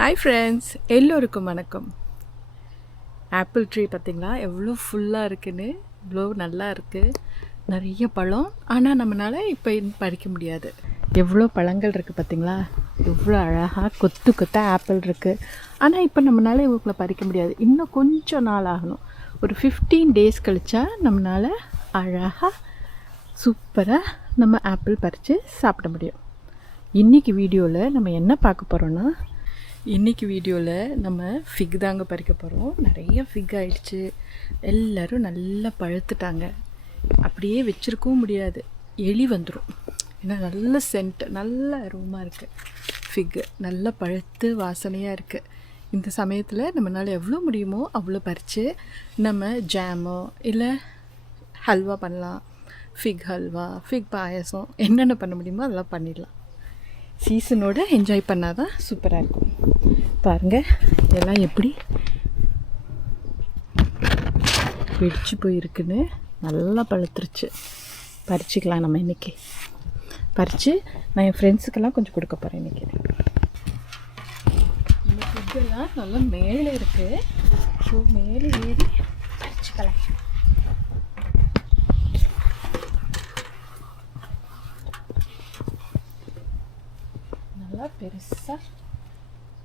Hi friends எல்லோருக்கும் வணக்கம். Apple tree பார்த்திங்களா? எவ்வளோ ஃபுல்லாக இருக்குன்னு. இவ்வளோ நல்லா இருக்குது நிறைய பழம். ஆனால் நம்மளால் இப்போ பறிக்க முடியாது. எவ்வளோ பழங்கள் இருக்குது பார்த்திங்களா? எவ்வளோ அழகாக கொத்து கொத்தாக ஆப்பிள் இருக்குது ஆனால் இப்போ நம்மளால் இவங்களை பறிக்க முடியாது. இன்னும் கொஞ்சம் நாள் ஆகணும். ஒரு ஃபிஃப்டீன் டேஸ் கழித்தா நம்மளால் அழகாக சூப்பராக நம்ம ஆப்பிள் பறித்து சாப்பிட முடியும். இன்றைக்கி வீடியோவில் நம்ம என்ன பார்க்க போகிறோன்னா இன்றைக்கி வீடியோவில் நம்ம ஃபிக் தாங்க பறிக்க போகிறோம் நிறைய ஃபிக் ஆயிடுச்சு. எல்லோரும் நல்லா பழுத்துட்டாங்க. அப்படியே வச்சுருக்கவும் முடியாது. எலி வந்துடும் ஏன்னா நல்ல சென்ட் நல்ல அருவமாக இருக்குது ஃபிக்கு நல்லா பழுத்து வாசனையாக இருக்குது இந்த சமயத்தில் நம்மளால் எவ்வளோ முடியுமோ அவ்வளோ பறித்து நம்ம ஜாமோ இல்லை ஹல்வா பண்ணலாம். ஃபிக் ஹல்வா ஃபிக் பாயசம் என்னென்ன பண்ண முடியுமோ அதெல்லாம் பண்ணிடலாம். சீசனோடு என்ஜாய் பண்ணால் தான் சூப்பராக இருக்கும். பாருங்கள் எல்லாம் எப்படி வெடிச்சு போயிருக்குன்னு நல்லா பழுத்துருச்சு. பறிச்சிக்கலாம் நம்ம இன்றைக்கி பறித்து நான் என் ஃப்ரெண்ட்ஸுக்கெல்லாம் கொஞ்சம் கொடுக்க போகிறேன் இன்றைக்கி இந்த ஃபுட்டெல்லாம் நல்லா மேலே இருக்குது ஸோ மேலே ஏறி பறிச்சிக்கலாம். நல்லா பெருசாக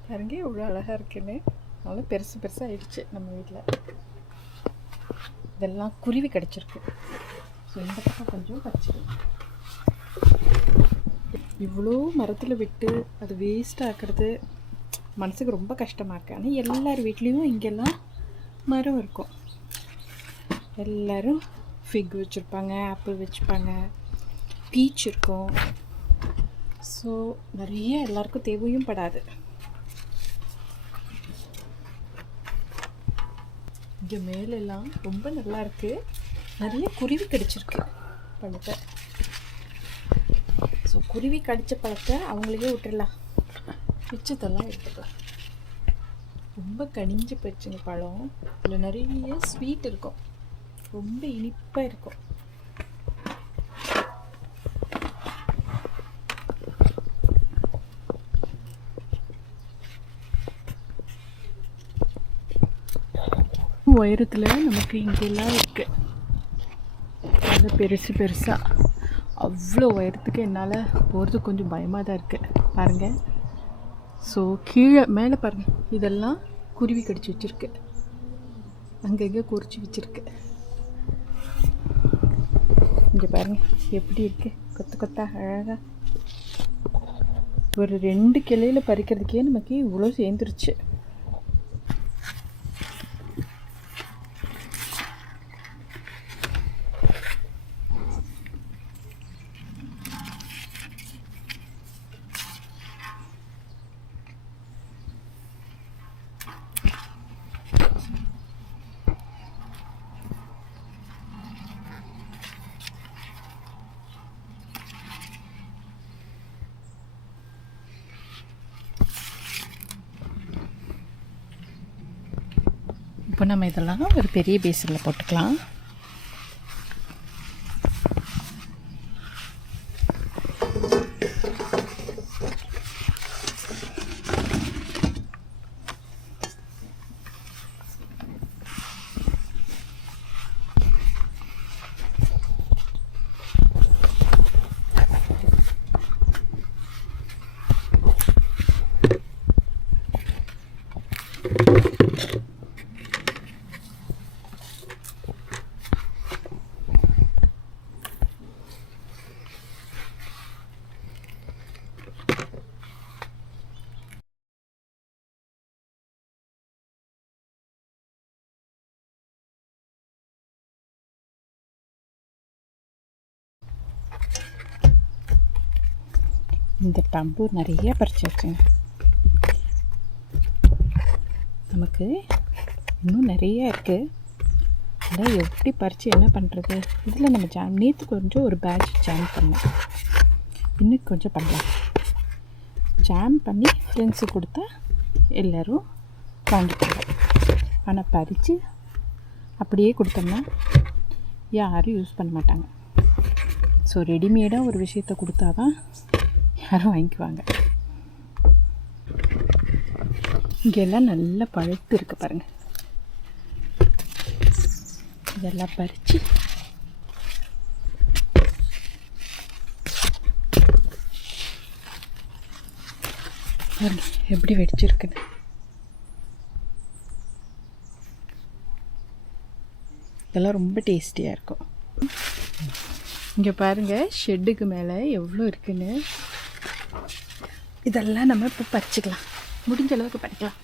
பாருங்க இவ்வளோ அழகாக இருக்குன்னு. நல்லா பெருசு பெருசாக ஆயிடுச்சு நம்ம வீட்டில் இதெல்லாம் குருவி கிடச்சிருக்கு. ஸோ இந்த பக்கம் கொஞ்சம் பறிச்சிடும் இவ்வளோ மரத்தில் விட்டு அது வேஸ்ட் ஆக்கிறது மனசுக்கு ரொம்ப கஷ்டமாக இருக்குது ஆனால் எல்லார் வீட்லேயும் இங்கெல்லாம் மரம் இருக்கும். எல்லோரும் ஃபிக் வச்சுருப்பாங்க ஆப்பிள் வச்சுருப்பாங்க பீச் இருக்கும். ஸோ நிறைய எல்லாருக்கும் தேவையும் படாது. இங்கே மேலெல்லாம் ரொம்ப நல்லா இருக்கு. நிறைய குருவி கடிச்சிருக்கு பழத்தை. ஸோ குருவி கடித்த பழத்தை அவங்களையே விட்டுடலாம் மிச்சத்தெல்லாம் எடுத்துக்கலாம். ரொம்ப கனிஞ்சு போச்சுங்க பழம். இதில் நிறைய ஸ்வீட் இருக்கும். ரொம்ப இனிப்பாக இருக்கும். உயரத்தில் நமக்கு இங்கெல்லாம் இருக்குது நல்ல பெருசு பெருசாக அவ்வளோ உயரத்துக்கு என்னால் போகிறது கொஞ்சம் பயமாக தான் இருக்குது பாருங்கள் ஸோ கீழே மேலே பாருங்கள் இதெல்லாம் குருவி கடிச்சு வச்சுருக்கு. அங்கங்கே குறிச்சி வச்சுருக்கு. இங்கே பாருங்கள் எப்படி இருக்குது கொத்து கொத்தா அழகாக ஒரு ரெண்டு கிளையில் பறிக்கிறதுக்கே நமக்கு இவ்வளோ சேர்ந்துருச்சு. இப்போ நம்ம இதெல்லாம் ஒரு பெரிய பேசனில் போட்டுக்கலாம். இந்த டம்பு நிறைய பறிச்சாச்சுங்க நமக்கு இன்னும் நிறைய இருக்குது அதான் எப்படி பறித்து என்ன பண்ணுறது இதில் நம்ம ஜாம் நேற்று கொஞ்சம் ஒரு பேட்ச் ஜாம் பண்ணோம். இன்னும் கொஞ்சம் பண்ணலாம். ஜாம் பண்ணி ஃப்ரெண்ட்ஸு கொடுத்தா எல்லோரும் வாங்கிக்கலாம். ஆனால் பறித்து அப்படியே கொடுத்தோம்னா யாரும் யூஸ் பண்ண மாட்டாங்க. ஸோ ரெடிமேடாக ஒரு விஷயத்த கொடுத்தா தான் யாரும் வாங்கிக்குவாங்க. இங்கெல்லாம் நல்லா பழுத்து இருக்கு பாருங்க. இதெல்லாம் பறித்து பாருங்க எப்படி வெடிச்சிருக்குன்னு. இதெல்லாம் ரொம்ப டேஸ்டியாக இருக்கும். இங்கே பாருங்கள் ஷெட்டுக்கு மேலே எவ்வளோ இருக்குன்னு. இதெல்லாம் நம்ம இப்போ படிச்சுக்கலாம் முடிஞ்ச அளவுக்கு பறிக்கலாம்.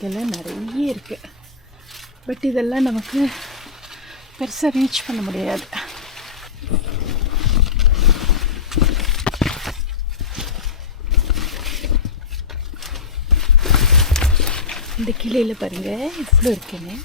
இதெல்லாம் நிறைய இருக்குது பட் இதெல்லாம் நமக்கு பெருசாக ரீச் பண்ண முடியாது. இந்த கிளையில் பாருங்க இவ்வளோ இருக்குன்னு.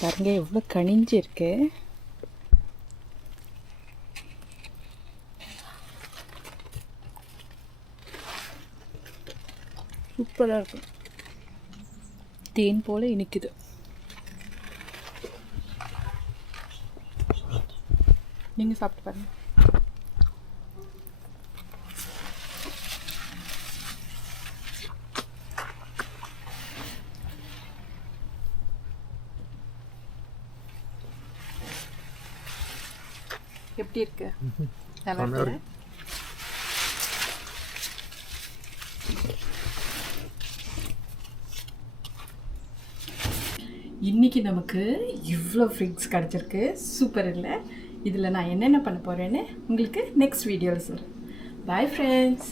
பாருங்க எவ்வளோ கனிஞ்சு இருக்கு. சூப்பராக இருக்கும். தேன் போல இனிக்குது. நீங்கள் சாப்பிட்டு பாருங்க. எப்படி இருக்கு? நல்லா இருக்கு. இன்னைக்கு நமக்கு இவ்வளோ ஃப்ரிக்ஸ் கிடச்சிருக்கு. சூப்பர் இல்லை. இதில் நான் என்னென்ன பண்ண போகிறேன்னு உங்களுக்கு நெக்ஸ்ட் வீடியோவில் சொல்கிறேன் பாய் ஃப்ரெண்ட்ஸ்